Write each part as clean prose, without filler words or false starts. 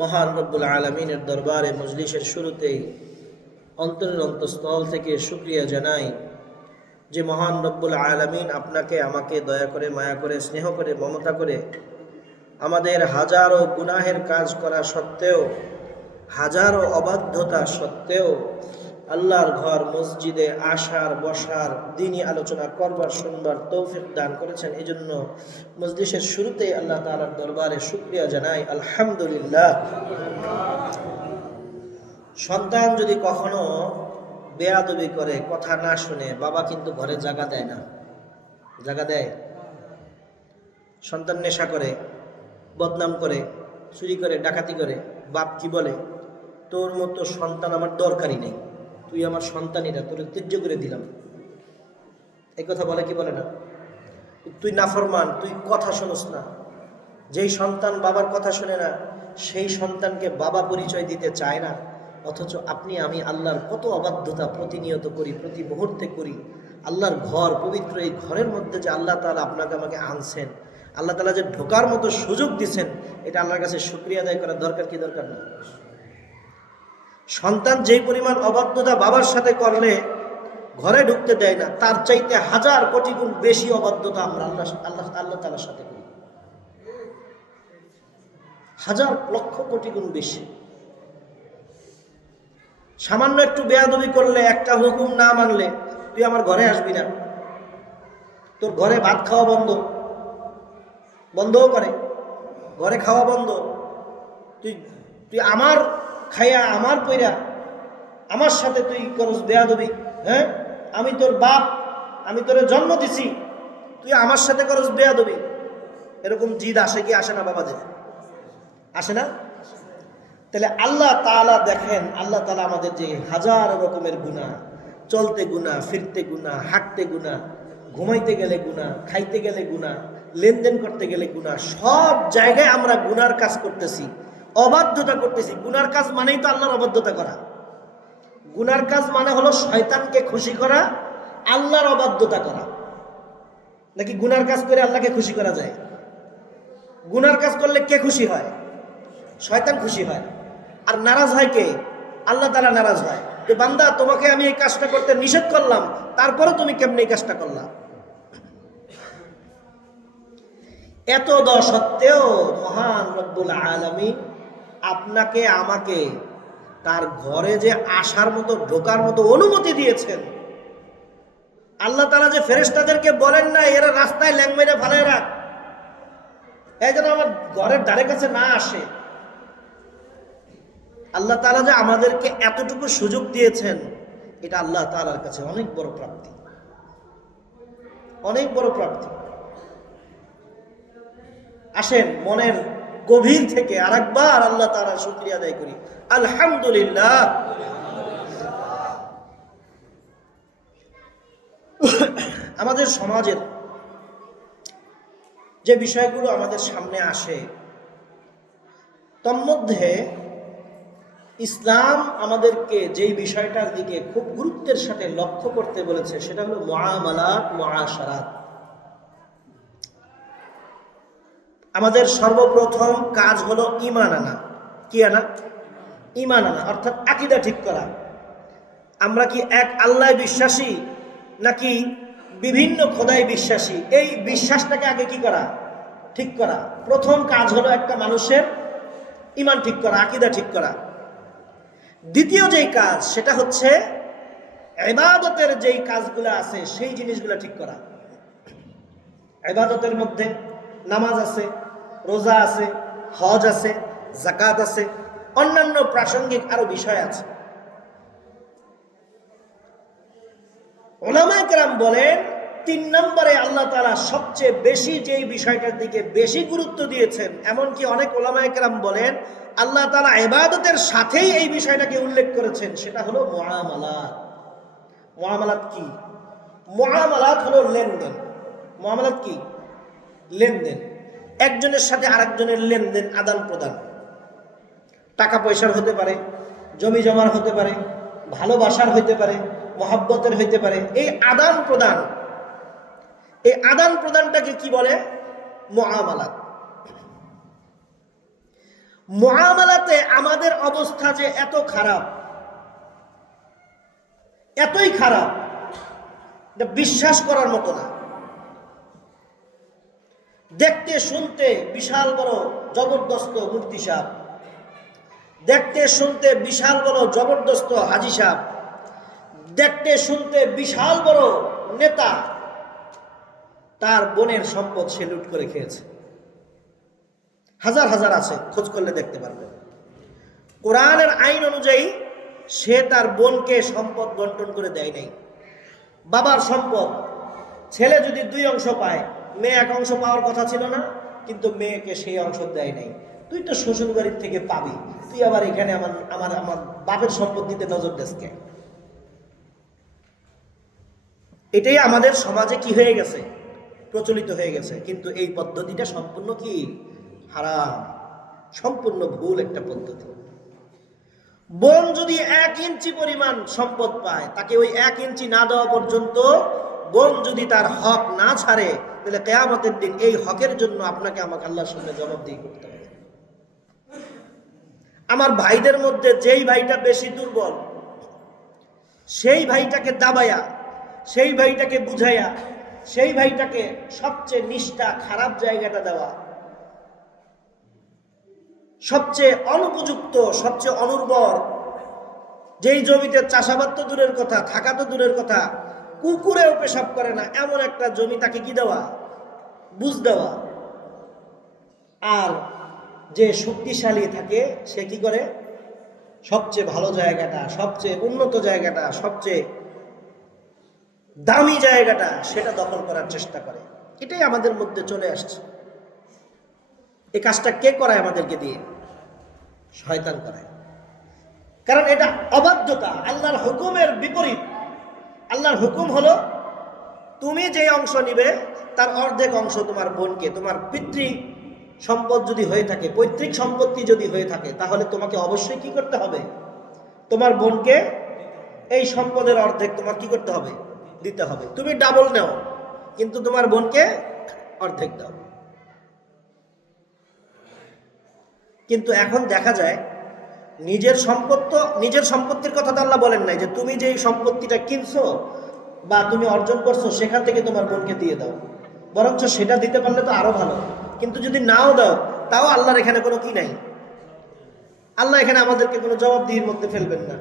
মহান রব্বুল আলামিনের দরবারে মজলিসের শুরুতেই অন্তরের অন্তঃস্থল থেকে শুকরিয়া জানাই যে মহান রব্বুল আলামিন আপনাকে আমাকে দয়া করে, মায়া করে, স্নেহ করে, মমতা করে আমাদের হাজারো গুনাহের কাজ করা সত্ত্বেও, হাজারো অবাধ্যতা সত্ত্বেও আল্লাহর ঘর মসজিদে আসার, বসার, দ্বীনি আলোচনা করবার, শুনবার তৌফিক দান করেছেন। এই জন্য মজলিসের শুরুতেই আল্লাহ তাআলার দরবারে শুকরিয়া জানাই, আলহামদুলিল্লাহ। সন্তান যদি কখনো বেয়াদবি করে, কথা না শুনে, বাবা কিন্তু ঘরে জায়গা দেয় না। জায়গা দেয়? সন্তান নেশা করে, বদনাম করে, চুরি করে, ডাকাতি করে, বাপ কি বলে, তোর মতো সন্তান আমার দরকারই নেই, তুই আমার সন্তানই না, তোর ত্যায্য করে দিলাম। এই কথা বলে কি বলে না? তুই নাফরমান, তুই কথা শোনস না। যেই সন্তান বাবার কথা শোনে না, সেই সন্তানকে বাবা পরিচয় দিতে চায় না। অথচ আপনি আমি আল্লাহর কত অবাধ্যতা প্রতিনিয়ত করি, প্রতি মুহূর্তে করি। আল্লাহর ঘর পবিত্র, এই ঘরের মধ্যে যে আল্লাহ তাআলা আপনাকে আমাকে আনছেন, আল্লাহ তাআলা যে ঢোকার মতো সুযোগ দিছেন, এটা আল্লাহর কাছে শুকরিয়া আদায় করার দরকার কি দরকার না? সন্তান যেই পরিমাণ অবাধ্যতা বাবার সাথে করলে ঘরে ঢুকতে দেয় না, তার চাইতে হাজার কোটি গুণ বেশি অবাধ্যতা আমরা আল্লাহ তাআলার সাথে করি। হাজার লক্ষ কোটি গুণ বেশি। সামান্য একটু বেয়াদবি করলে, একটা হুকুম না মানলে, তুই আমার ঘরে আসবি না, তোর ঘরে ভাত খাওয়া বন্ধ, বন্ধও করে, ঘরে খাওয়া বন্ধ, তুই তুই আমার খাইয়া, আমার পইরা, আমার সাথে তুই করস বেয়াদবি। হ্যাঁ, আমি তোর বাপ, আমি তোরে জন্ম দিছি, তুই আমার সাথে করস বেয়াদবি। এরকম জিদ আসে কি আসে না বাবাদের? আসে না? তাহলে আল্লাহ তাআলা দেখেন, আল্লাহ তাআলা আমাদের যে হাজার রকমের গুনাহ, চলতে গুনাহ, ফিরতে গুনাহ, হাঁটতে গুনাহ, ঘুমাইতে গেলে গুনাহ, খাইতে গেলে গুনাহ, লেনদেন করতে গেলে গুনাহ, সব জায়গায় আমরা গুনার কাজ করতেছি, অবাধ্যতা করতেছি। গুনার কাজ মানেই তো আল্লাহর অবাধ্যতা করা। গুনার কাজ মানে হলো শয়তানকে খুশি করা, আল্লাহর অবাধ্যতা করা। নাকি গুনার কাজ করে আল্লাহকে খুশি করা যায়? গুনার কাজ করলে কে খুশি হয়? শয়তান খুশি হয়। আর নারাজ হয় কে? আল্লাহ তাআলা নারাজ হয় যে বান্দা, তোমাকে আমি এই কাজটা করতে নিষেধ করলাম, তারপরে তুমি কেমনে এই কাজটা করলা? এত দোয়া সত্ত্বেও মহান রব্বুল আলামিন আপনাকে আমাকে তার ঘরে যে আসার মতো, ঢোকার মতো অনুমতি দিয়েছেন। আল্লাহ তাআলা যে ফেরেশতাদেরকে বলেন না এরা রাস্তায় ল্যাং মেরে ফালায় রাখ, এই যেন আমার ঘরের ধারে কাছে না আসে। আল্লাহ তাআলা যে আমাদেরকে এতটুকু সুযোগ দিয়েছেন, এটা আল্লাহ তাআলার কাছে অনেক বড় প্রাপ্তি, অনেক বড় প্রাপ্তি। আসেন মনের গভীর থেকে আরেকবার আল্লাহ তাআলার শুকরিয়া আদায় করি, আলহামদুলিল্লাহ। আমাদের সমাজের যে বিষয়গুলো আমাদের সামনে আসে, তন্মধ্যে ইসলাম আমাদেরকে যেই বিষয়টার দিকে খুব গুরুত্বের সাথে লক্ষ্য করতে বলেছে, সেটা হলো মুআমালাত, মুআশারাত। আমাদের সর্বপ্রথম কাজ হলো ঈমান আনা। কি আনা? ঈমান আনা, অর্থাৎ আকীদা ঠিক করা। আমরা কি এক আল্লাহ বিশ্বাসী নাকি বিভিন্ন খোদায় বিশ্বাসী? এই বিশ্বাসটাকে আগে কি করা? ঠিক করা। প্রথম কাজ হলো একটা মানুষের ঈমান ঠিক করা, আকীদা ঠিক করা। দ্বিতীয় যেই কাজ, সেটা হচ্ছে ইবাদতের যেই কাজগুলো আছে সেই জিনিসগুলো ঠিক করা। ইবাদতের মধ্যে নামাজ আছে, রোজা আছে, হজ আছে, যাকাত আছে, অন্যান্য প্রাসঙ্গিক আরো বিষয় আছে। উলামায়ে কেরাম বলেন, 3 নম্বরে আল্লাহ তাআলা সবচেয়ে বেশি যেই বিষয়টার দিকে বেশি গুরুত্ব দিয়েছেন, এমনকি অনেক উলামায়ে কেরাম বলেন আল্লাহ তাআলা ইবাদতের সাথেই এই বিষয়টাকে উল্লেখ করেছেন, সেটা হলো মুআমালাত। মুআমালাত কি? মুআমালাত হলো লেনদেন। মুআমালাত কি? লেনদেন। একজনের সাথে আরেকজনের লেনদেন, আদান প্রদান। টাকা পয়সার হতে পারে, জমি জমার হতে পারে, ভালোবাসার হইতে পারে, মহব্বতের হইতে পারে। এই আদান প্রদান, এই আদান প্রদানটাকে কি বলে? মুআমালাত। মুআমালাতে আমাদের অবস্থা যে এত খারাপ, এতই খারাপ, এটা বিশ্বাস করার মতো না। দেখতে শুনতে বিশাল বড় জবরদস্ত মুফতি সাহেব, দেখতে শুনতে বিশাল বড় জবরদস্ত হাজী সাহেব, দেখতে শুনতে বিশাল বড় নেতা, তার বোনের সম্পদ সে লুট করে খেয়েছে। হাজার হাজার আছে, খোঁজ করলে দেখতে পারবেন। কোরআনের আইন অনুযায়ী সে তার বোনকে সম্পদ বন্টন করে দেয় নাই। বাবার সম্পদ ছেলে যদি 2 অংশ পায়, মেয়ে 1 অংশ পাওয়ার কথা ছিল না, কিন্তু মেয়েকে সেই অংশ দেয় নাই। তুই তো শ্বশুর বাড়ির থেকে পাবি, তুই আবার এখানে আমার আমার আমার বাপের সম্পত্তিতে নজর দেশকে। এটাই আমাদের সমাজে কি হয়ে গেছে, প্রচলিত হয়ে গেছে। কিন্তু এই পদ্ধতিটা সম্পূর্ণ কি হারাম, সম্পূর্ণ ভুল একটা পদ্ধতি। বোন যদি 1 ইঞ্চি পরিমাণ সম্পদ পায়, তাকে ওই 1 ইঞ্চি না দেওয়া পর্যন্ত, বোন যদি তার হক না ছাড়ে, তাহলে কিয়ামতের দিন এই হকের জন্য আপনাকে আমাকে আল্লাহর সামনে জবাবদিহি করতে হবে। আমার ভাইদের মধ্যে যেই ভাইটা বেশি দুর্বল, সেই ভাইটাকে দাবায়া, সেই ভাইটাকে বুঝাইয়া, সেই ভাইটাকে সবচেয়ে নিষ্ঠা খারাপ জায়গাটা দেওয়া, সবচেয়ে অনুপযুক্ত, সবচেয়ে অনুর্বর, যেই জমিতে চাষাবাদ তো দূরের কথা, থাকা তো দূরের কথা, কুকুরেও পেশাব করে না, এমন একটা জমি তাকে কি দেওয়া, বুঝ দেওয়া। আর যে শক্তিশালী থাকে সে কি করে, সবচেয়ে ভালো জায়গাটা, সবচেয়ে উন্নত জায়গাটা, সবচেয়ে দামি জায়গাটা, সেটা দখল করার চেষ্টা করে। এটাই আমাদের মধ্যে চলে আসছে। এই কাজটা কে করায় আমাদেরকে দিয়ে? শয়তান করায়। কারণ এটা অবাধ্যতা, আল্লাহর হুকুমের বিপরীত। আল্লাহর হুকুম হলো তুমি যে অংশ নিবে তার অর্ধেক অংশ তোমার বোনকে, তোমার পিতৃ সম্পদ যদি হয়ে থাকে, পৈতৃক সম্পত্তি যদি হয়ে থাকে, তাহলে তোমাকে অবশ্যই কি করতে হবে, তোমার বোনকে এই সম্পদের অর্ধেক তোমার কি করতে হবে, দিতে হবে। তুমি ডাবল নাও, কিন্তু তোমার বোনকে অর্ধেক দাও। কিন্তু এখন দেখা যায় নিজের সম্পদ, তো নিজের সম্পত্তির কথা তো আল্লাহ বলেন নাই যে তুমি যে সম্পত্তিটা কিনছো বা তুমি অর্জন করছো সেখান থেকে তোমার বোনকে দিয়ে দাও, বরঞ্চ সেটা দিতে পারলে তো আরো ভালো। কিন্তু যদি নাও দাও, তাও আল্লাহর এখানে কোনো কি নাই, আল্লাহ এখানে আমাদেরকে কোনো জবাবদিহির মধ্যে ফেলবেন না।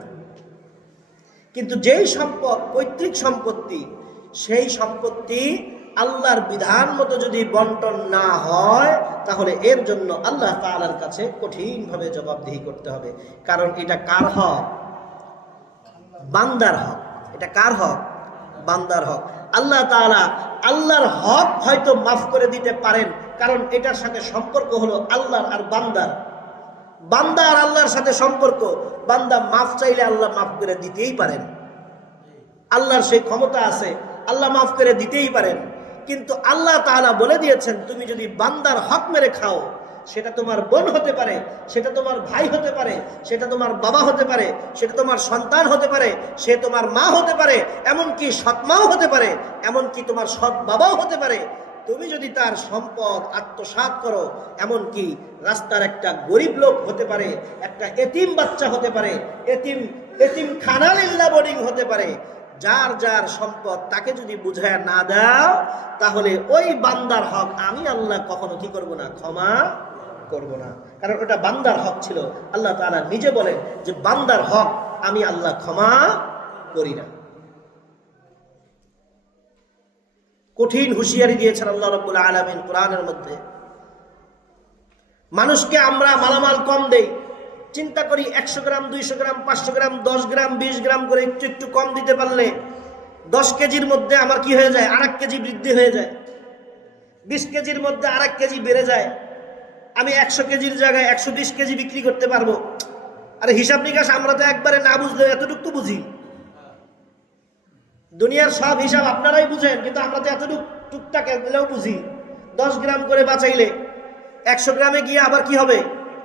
কিন্তু যেই সম্পদ পৈতৃক সম্পত্তি, সেই সম্পত্তি আল্লাহর বিধান মতো যদি বন্টন না হয়, তাহলে এর জন্য আল্লাহ তাআলার কাছে কঠিনভাবে জবাবদিহি করতে হবে। কারণ এটা কার হক? বান্দার হক। এটা কার হক? বান্দার হক। আল্লাহ তাআলা আল্লাহর হক হয়তো মাফ করে দিতে পারেন, কারণ এটার সাথে সম্পর্ক হলো আল্লাহর আর বান্দার। বান্দা আর আল্লাহর সাথে সম্পর্ক, বান্দা মাফ চাইলে আল্লাহ মাফ করে দিতেই পারেন, আল্লাহর সেই ক্ষমতা আছে, আল্লাহ মাফ করে দিতেই পারেন। কিন্তু আল্লাহ তাআলা বলে দিয়েছেন, তুমি যদি বান্দার হক মেরে খাও, সেটা তোমার বোন হতে পারে, সেটা তোমার ভাই হতে পারে, সেটা তোমার বাবা হতে পারে, সেটা তোমার সন্তান হতে পারে, সে তোমার মা হতে পারে, এমনকি সৎ মাও হতে পারে, এমনকি তোমার সৎ বাবাও হতে পারে। তুমি যদি তার সম্পদ আত্মসাৎ করো, এমনকি রাস্তার একটা গরিব লোক হতে পারে, একটা এতিম বাচ্চা হতে পারে, এতিম খানা লিল্লাহ বোর্ডিং হতে পারে, যার যার সম্পদ তাকে যদি বুঝায় না দাও, তাহলে ওই বান্দার হক আমি আল্লাহ কখনো কি করব না, ক্ষমা করব না। কারণ ওটা বান্দার হক ছিল। আল্লাহ তাআলা নিজে বলেন যে বান্দার হক আমি আল্লাহ ক্ষমা করি না। কঠিন হুঁশিয়ারি দিয়েছেন আল্লাহ রাব্বুল আলামিন কোরআনের মধ্যে। মানুষকে আমরা মালামাল কম দেই, চিন্তা করি 100 গ্রাম, 200 গ্রাম, 500 গ্রাম, 10 গ্রাম, 20 গ্রাম করে একটু একটু কম দিতে পারলে 10 কেজির মধ্যে আমার কি হয়ে যায়, 1 কেজি বৃদ্ধি হয়ে যায়। 20 কেজির মধ্যে 1 কেজি বেড়ে যায়। আমি 100 কেজির জায়গায় 120 কেজি বিক্রি করতে পারবো। আরে হিসাব নিকাশ আমরা তো একবারে না বুঝলে এতটুকু তো বুঝি। দুনিয়ার সব হিসাব আপনারাই বুঝেন, কিন্তু আমরা তো এতটুকু টুকটাক এগুলোও বুঝি। 10 গ্রাম করে বাঁচাইলে 100 গ্রামে গিয়ে আবার কি হবে,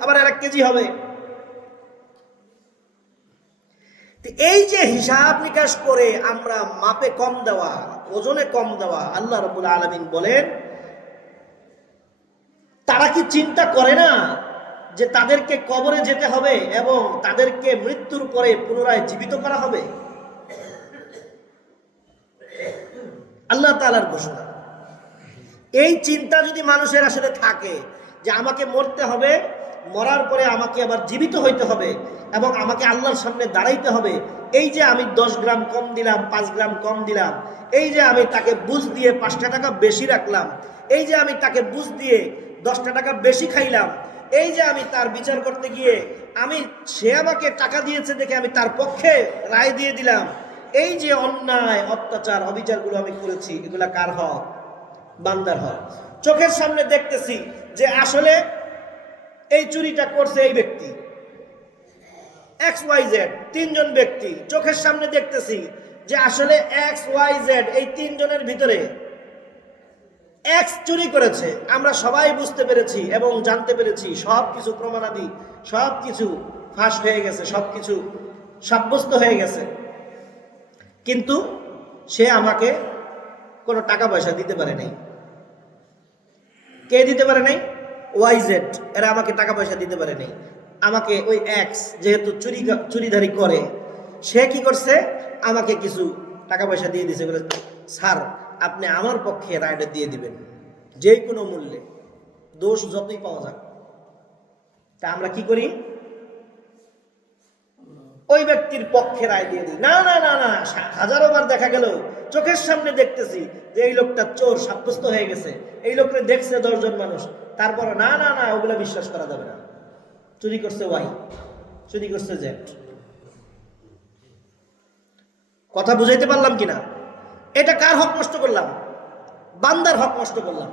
আবার 1 কেজি হবে। এই যে হিসাব নিকাশ করে আমরা মাপে কম দেওয়া, ওজনে কম দেওয়া, আল্লাহ রাব্বুল আলামিন বলেন তারা কি চিন্তা করে না যে তাদেরকে কবরে যেতে হবে এবং তাদেরকে মৃত্যুর পরে পুনরায় জীবিত করা হবে? আল্লাহ তাআলার ঘোষণা। এই চিন্তা যদি মানুষের আসলে থাকে যে আমাকে মরতে হবে, মরার পরে আমাকে আবার জীবিত হইতে হবে এবং আমাকে আল্লাহর সামনে দাঁড়াইতে হবে, এই যে আমি 10 গ্রাম কম দিলাম, 5 গ্রাম কম দিলাম, এই যে আমি তাকে বুঝ দিয়ে 5টা টাকা বেশি রাখলাম, এই যে আমি তাকে বুঝ দিয়ে 10টা টাকা বেশি খাইলাম, এই যে আমি তার বিচার করতে গিয়ে সে আমাকে টাকা দিয়েছে দেখে আমি তার পক্ষে রায় দিয়ে দিলাম, এই যে অন্যায় অত্যাচার অবিচারগুলো আমি করেছি, এগুলা কার হক? বান্দার হক। চোখের সামনে দেখতেছি যে আসলে এই চুরিটা করছে এই ব্যক্তি XYZ, 3জন ব্যক্তি। চোখের সামনে দেখতেছি যে আসলে XYZ এই 3 জনের ভিতরে X চুরি করেছে। আমরা সবাই বুঝতে পেরেছি এবং জানতে পেরেছি, সবকিছু প্রমাণাদি সবকিছু ফাঁস হয়ে গেছে, সবকিছু সাব্যস্ত হয়ে গেছে, কিন্তু সে আমাকে কোনো টাকা পয়সা দিতে পারে নাই। কে দিতে পারে নাই? YZ, এরা আমাকে টাকা পয়সা দিতে পারে নাই। আমাকে ওই X যেহেতু চুরিধারি করে, সে কি করছে? আমাকে কিছু টাকা পয়সা দিয়ে দিয়েছে, বলে স্যার আপনি আমার পক্ষে রায়টা দিয়ে দিবেন যে কোনো মূল্যে, দোষ যতই পাওয়া যাক। তা আমরা কি করি? ওই ব্যক্তির পক্ষে রায় দিয়ে দিই। না না না না, হাজারো বার দেখা গেল, চোখের সামনে দেখতেছি যে এই লোকটা চোর সাব্যস্ত হয়ে গেছে, এই লোককে দেখছে 10 জন মানুষ, তারপর না না না, ওগুলো বিশ্বাস করা যাবে না, চুরি করছে Y, চুরি করছে Z। কথা বুঝাইতে পারলাম কিনা? এটা কার হক নষ্ট করলাম? বান্দার হক নষ্ট করলাম।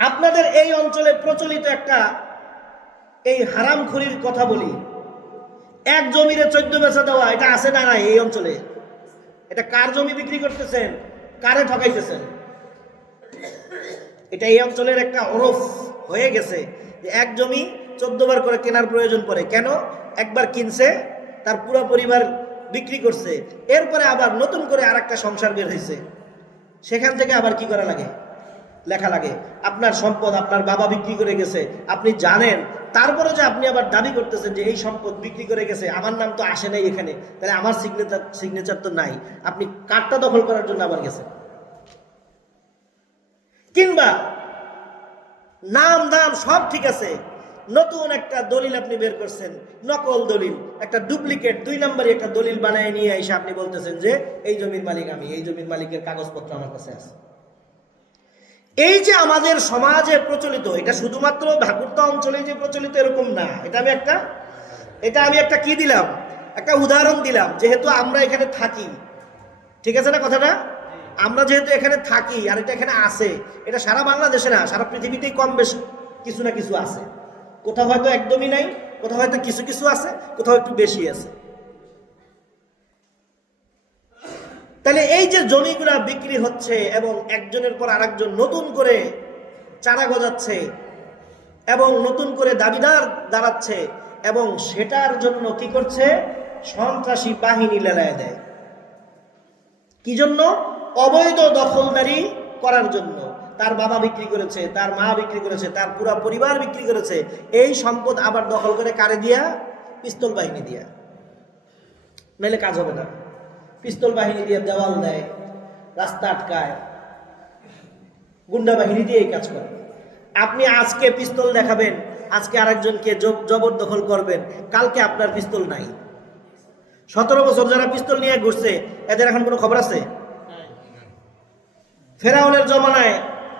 আপনাদের এই অঞ্চলে প্রচলিত একটা এই হারামখুরির কথা বলি, এক জমিরে 14 বেচা দেওয়া, এটা আছে না নাই এই অঞ্চলে? এটা কার জমি বিক্রি করতেছেন, কারে ঠকাইতেছেন? এটা এই অঞ্চলের একটা ওরফ হয়ে গেছে যে এক জমি 14 বার করে কেনার প্রয়োজন পড়ে। কেন? একবার কিনছে, তার পুরো পরিবার বিক্রি করছে, এরপরে আবার নতুন করে আরেকটা সংসার বের হয়েছে, সেখান থেকে আবার কি করা লাগে? লেখা লাগে। আপনার সম্পদ আপনার বাবা বিক্রি করে গেছে, আপনি জানেন, তারপরে যে আপনি আবার দাবি করতেছেন যে এই সম্পদ বিক্রি করে গেছে, আমার নাম তো আসে নাই এখানে, তাহলে আমার সিগনেচার তো নাই, আপনি কার্ডটা দখল করার জন্য আবার গেছেন। কিংবা নাম দাম সব ঠিক আছে, নতুন একটা দলিল আপনি বের করছেন, নকল দলিল, একটা ডুপ্লিকেট 2 নম্বরই একটা দলিল বানায় নিয়ে এসে আপনি বলতেছেন যে এই জমির মালিক আমি, এই জমির মালিকের কাগজপত্র আমার কাছে আছে। এই যে আমাদের সমাজে প্রচলিত, এটা শুধুমাত্র ঢাকুরতা অঞ্চলে যে প্রচলিত এরকম না, এটা আমি একটা কি দিলাম, একটা উদাহরণ দিলাম, যেহেতু আমরা এখানে থাকি, ঠিক আছে না কথাটা? আমরা যেহেতু এখানে থাকি আর এটা এখানে আছে, এটা সারা বাংলাদেশে না, সারা পৃথিবীতেই কম বেশি কিছু না কিছু আছে। কোথাও হয়তো একদমই নাই, কোথাও হয়তো কিছু কিছু আছে, কোথাও একটু বেশি আছে। তাহলে এই যে জমিগুলা বিক্রি হচ্ছে এবং একজনের পর আরেকজন নতুন করে চারা গজাচ্ছে এবং নতুন করে দাবিদার দাঁড়াচ্ছে, এবং সেটার জন্য কি করছে? সন্ত্রাসী বাহিনী লেলায় দেয়। কি জন্য? অবৈধ দখলদারি করার জন্য। তার বাবা বিক্রি করেছে, তার মা বিক্রি করেছে, তার পুরো পরিবার বিক্রি করেছে, এই সম্পদ আবার দখল করে কারে দিয়া? পিস্তল বাহিনী দিয়া। নাইলে কাজ হবে না। পিস্তল বাহিনী দিয়ে দেওয়াল দেয়, রাস্তা আটকায়, গুন্ডা বাহিনী দিয়ে এই কাজ করে। আপনি আজকে পিস্তল দেখাবেন, আজকে আরেকজনকে জবরদখল করবেন, কালকে আপনার পিস্তল নাই। 17 বছর যারা পিস্তল নিয়ে ঘুরছে, এদের এখন কোনো খবর আছে? ফেরাউনের জমানায়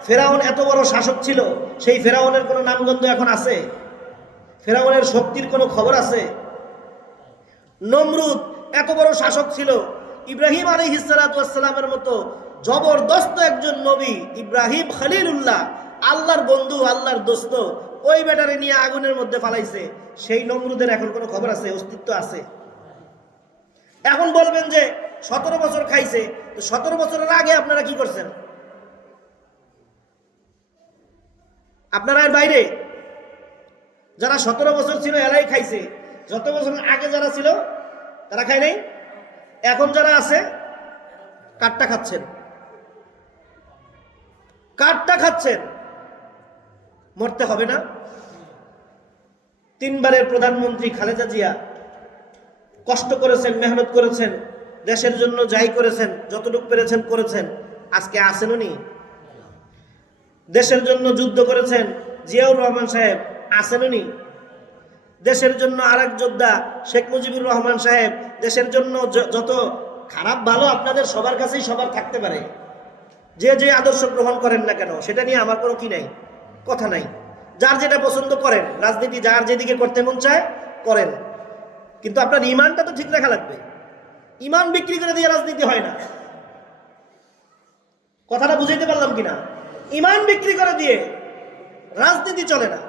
ফেরাউন এত বড় শাসক ছিল, সেই ফেরাউনের কোনো নামগন্ধ এখন আছে? ফেরাউনের শক্তির কোনো খবর আছে? নমরুদ এত বড় শাসক ছিল, ইব্রাহিম আলাইহিস সালাতু ওয়াস সালামের মতো জবরদস্ত একজন নবী, ইব্রাহিম খলিলুল্লাহ, আল্লাহর বন্ধু, আল্লাহর দোস্ত, ওই বেটারে নিয়ে আগুনের মধ্যে ফালাইছে। সেই নমরুদের এখন কোনো খবর আছে? অস্তিত্ব আছে? এখন বলবেন যে 17 বছর খাইছে, তো 17 বছরের আগে আপনারা কি করছেন? আপনারা এর বাইরে যারা 17 বছর ছিল এরাই খাইছে, যত বছর আগে যারা ছিল তারা খায় নাই। এখন যারা আছে কাঠটা খাচ্ছেন, কাঠটা খাচ্ছেন। মরতে হবে না? 3 বারের প্রধানমন্ত্রী খালেদা জিয়া কষ্ট করেছেন, মেহনত করেছেন, দেশের জন্য যাই করেছেন, যতটুকু পেরেছেন করেছেন। আজকে আছেন উনি? দেশের জন্য যুদ্ধ করেছেন জিয়াউর রহমান সাহেব, আছেন উনি? দেশের জন্য আরেক যোদ্ধা শেখ মুজিবুর রহমান সাহেব, দেশের জন্য যত খারাপ ভালো আপনাদের সবার কাছেই সবার থাকতে পারে, যে যে আদর্শ গ্রহণ করেন না কেন সেটা নিয়ে আমার কোনো কি নাই, কথা নাই। যার যেটা পছন্দ করেন, রাজনীতি যার যেদিকে করতে মন চায় করেন, কিন্তু আপনার ইমানটা তো ঠিক রাখা লাগবে। ইমান বিক্রি করে দিয়ে রাজনীতি হয় না। কথাটা বুঝাইতে পারলাম কিনা? ইমান বিক্রি করে দিয়ে রাজনীতি চলে না।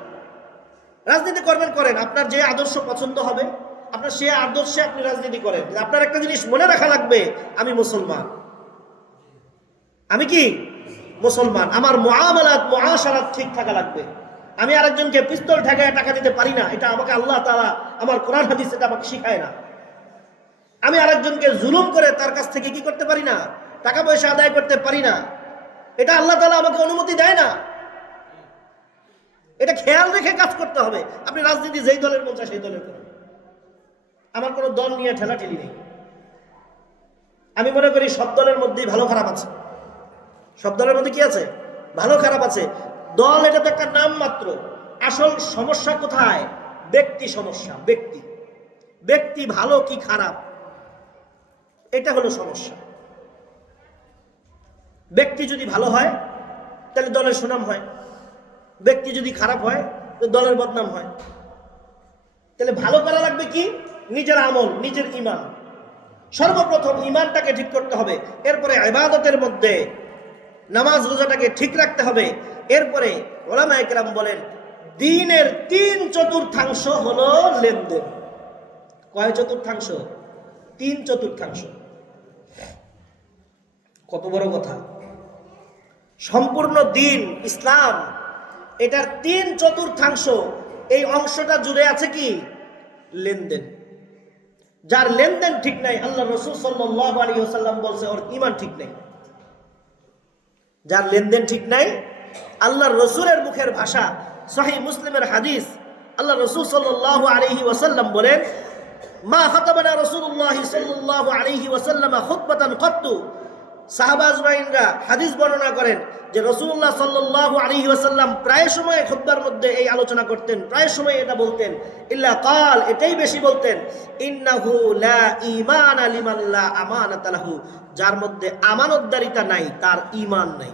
রাজনীতি করবেন করেন, আপনার যে আদর্শ পছন্দ হবে আপনার সে আদর্শে আপনি রাজনীতি করেন। আপনার একটা জিনিস মনে রাখা লাগবে, আমি মুসলমান। আমি কি মুসলমান, আমার মুআমালাত মুআশারাত ঠিক থাকা লাগবে। আমি আরেকজনকে পিস্তল ঠেকায় টাকা দিতে পারি না, এটা আমাকে আল্লাহ তাআলা, আমার কোরআন হাদিস এটা আমাকে শিখায় না। আমি আরেকজনকে জুলুম করে তার কাছ থেকে কি করতে পারি না, টাকা পয়সা আদায় করতে পারি না, এটা আল্লাহ তাআলা আমাকে অনুমতি দেয় না। এটা খেয়াল রেখে কাজ করতে হবে। আপনি রাজনীতি যেই দলের মন চায় সেই দলের করেন, আমার কোনো দল নিয়ে ঠেলাঠেলি নেই। আমি মনে করি সব দলের মধ্যেই ভালো খারাপ আছে। সব দলের মধ্যে কি আছে? ভালো খারাপ আছে। দল এটা তো একটা নাম মাত্র। আসল সমস্যা কোথায়? ব্যক্তি সমস্যা। ব্যক্তি ব্যক্তি ভালো কি খারাপ, এটা হলো সমস্যা। ব্যক্তি যদি ভালো হয় তাহলে দলের সুনাম হয়, ব্যক্তি যদি খারাপ হয় তো দলের বদনাম হয়। তাহলে ভালো করা লাগবে কি? নিজের আমল, নিজের ঈমান। সর্বপ্রথম ঈমানটাকে ঠিক করতে হবে, এরপরে ইবাদতের মধ্যে নামাজ রোজাটাকে ঠিক রাখতে হবে। এরপরে উলামায়ে কেরাম বলেন দ্বীনের 3/4 হলো লেনদেন। কয় চতুর্থাংশ? 3/4। কত বড় কথা! সম্পূর্ণ দ্বীন ইসলাম, এটার 3/4 এই অংশটা জুড়ে আছে কি? লেনদেন। যার লেনদেন ঠিক নাই, আল্লাহ রাসূল সাল্লাল্লাহু আলাইহি ওয়াসাল্লাম বলছে ওর ঈমান ঠিক নাই। যার লেনদেন ঠিক নাই, আল্লাহর রাসূলের মুখের ভাষা, সহিহ মুসলিমের হাদিস, আল্লাহ রাসূল সাল্লাল্লাহু আলাইহি ওয়াসাল্লাম বলেন মা খাতাবানা রাসূলুল্লাহ সাল্লাল্লাহু আলাইহি ওয়াসাল্লাম খুতবাতান কত্তু। সাহাবা আজমাইনরা হাদিস বর্ণনা করেন যে রাসূলুল্লাহ সাল্লাল্লাহু আলাইহি ওয়াসাল্লাম প্রায় সময় খুতবার মধ্যে এই আলোচনা করতেন, প্রায় সময় এটা বলতেন, ইল্লা কাল, এটাই বেশি বলতেন, ইন্নাহু লা ঈমানা লিমান লা আমানাতা লাহু। যার মধ্যে আমানতদারিতা নাই তার ঈমান নাই।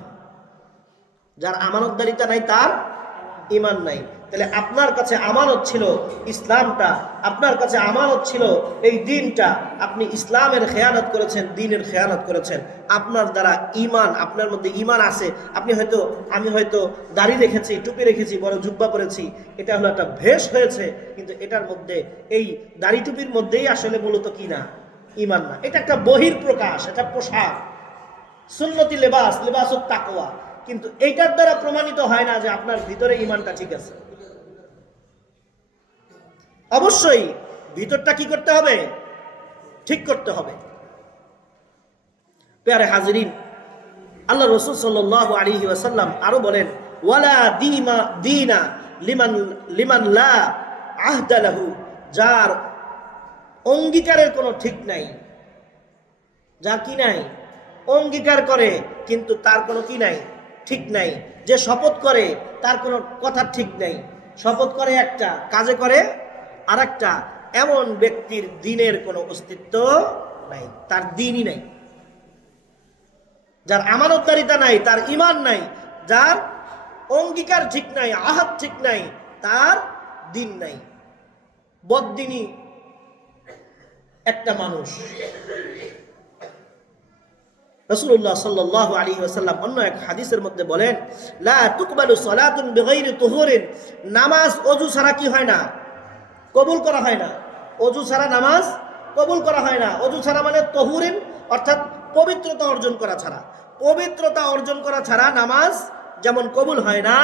যার আমানতদারিতা নাই তার ঈমান নাই। তাহলে আপনার কাছে আমানত ছিল ইসলামটা, আপনার কাছে আমানত ছিল এই দ্বীনটা। আপনি ইসলামের খেয়ানত করেছেন, দ্বীনের খেয়ানত করেছেন। আপনার দ্বারা ঈমান, আপনার মধ্যে ঈমান আছে। আপনি হয়তো, আমি হয়তো দাড়ি রেখেছি, টুপি রেখেছি, বড় জুব্বা পরেছি, এটা হলো একটা ভেষ হয়েছে, কিন্তু এটার মধ্যে, এই দাড়ি টুপির মধ্যেই আসলে মূলত কি না? ঈমান না। এটা একটা বহির প্রকাশ, এটা পোশাক, সুন্নতি লেবাস, লেবাসুত তাকওয়া, কিন্তু এইটার দ্বারা প্রমাণিত হয় না যে আপনার ভিতরে ঈমানটা ঠিক আছে। অবশ্যই ভিতরটা কি করতে হবে? ঠিক করতে হবে। প্যারে হাজিরিন, আল্লাহ রাসূল সাল্লাল্লাহু আলাইহি ওয়াসাল্লাম আরো বলেন ওয়ালা দীনা লিমান লা আহদা লাহু। যার অঙ্গীকারের কোনো ঠিক নাই, যা কি নাই, অঙ্গীকার করে কিন্তু তার কোনো কি নাই, ঠিক নাই। যে শপথ করে তার কোনো কথা ঠিক নাই, শপথ করে একটা, কাজে করে আরেকটা, এমন ব্যক্তির দ্বীনের কোনো অস্তিত্ব নাই, তার দ্বীনই নাই। যার আমানতদারিতা নাই তার ঈমান নাই, যার অঙ্গীকার ঠিক নাই, আহাদ ঠিক নাই, তার দ্বীন নাই। বদ্দীনী একটা মানুষ। রাসূলুল্লাহ সাল্লাল্লাহু আলাইহি ওয়াসাল্লাম অন্য এক হাদিসের মধ্যে বলেন লা তুকবালু সালাতুন বিগাইরি তুহুরিন। নামাজ ওযু ছাড়া কি হয় না? কবুল করা হয় না। ওযু ছাড়া নামাজ কবুল করা হয় না। ওযু ছাড়া মানে তহুরিন, অর্থাৎ পবিত্রতা অর্জন করা ছাড়া। পবিত্রতা অর্জন করা ছাড়া নামাজ যেমন কবুল হয় না।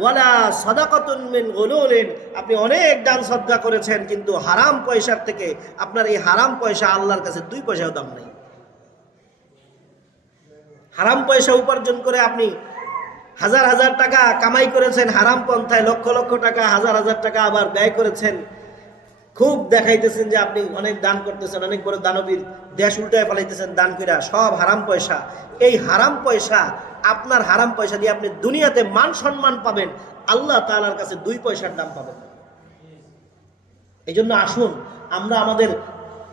ওয়ালা সাদাকাতুন মিন গুলুলিন। আপনি অনেক দান সদকা করেছেন, কিন্তু হারাম পয়সার থেকে আপনার এই হারাম পয়সা আল্লাহর কাছে 2 পয়সাও দাম নেই। হারাম পয়সা উপার্জন করে আপনি হাজার হাজার টাকা কামাই করেছেন হারাম পন্থায়, লক্ষ লক্ষ টাকা, হাজার হাজার টাকা আবার ব্যয় করেছেন, খুব দেখাইতেছেন যে আপনি অনেক দান করতেছেন, অনেক বড় দানবীর, দেশ উল্টায় ফেলাইতেছেন দান কইরা, সব হারাম পয়সা। এই হারাম পয়সা, আপনার হারাম পয়সা দিয়ে আপনি দুনিয়াতে মান সম্মান পাবেন, আল্লাহ তাআলার কাছে 2 পয়সার দাম পাবেন। এই জন্য আসুন আমরা আমাদের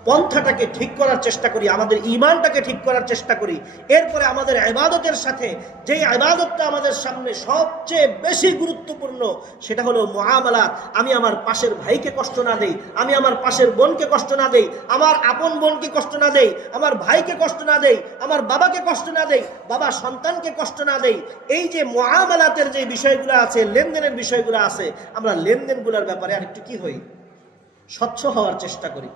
পন্থাটাকে ঠিক করার চেষ্টা করি, আমাদের ঈমানটাকে ঠিক করার চেষ্টা করি। এরপরে আমাদের ইবাদতের সাথে যে ইবাদতটা আমাদের সামনে সবচেয়ে বেশি গুরুত্বপূর্ণ, সেটা হলো মুআমালাত। আমি আমার পাশের ভাইকে কষ্ট না দেই, আমি আমার পাশের বোনকে কষ্ট না দেই, আমার আপন বোনকে কষ্ট না দেই, আমার ভাইকে কষ্ট না দেই, আমার বাবাকে কষ্ট না দেই, বাবা সন্তানকে কষ্ট না দেই। এই যে মুআমালাতের যে বিষয়গুলো আছে, লেনদেনের বিষয়গুলো আছে, আমরা লেনদেনগুলোর ব্যাপারে আরেকটু কি হই, স্বচ্ছ হওয়ার চেষ্টা করি।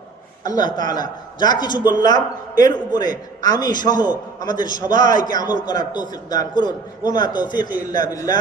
আল্লাহ তাআলা যা কিছু বললাম এর উপরে আমি সহ আমাদের সবাইকে আমল করার তৌফিক দান করুন। ওমা তৌফিক ইল্লা বিল্লাহ।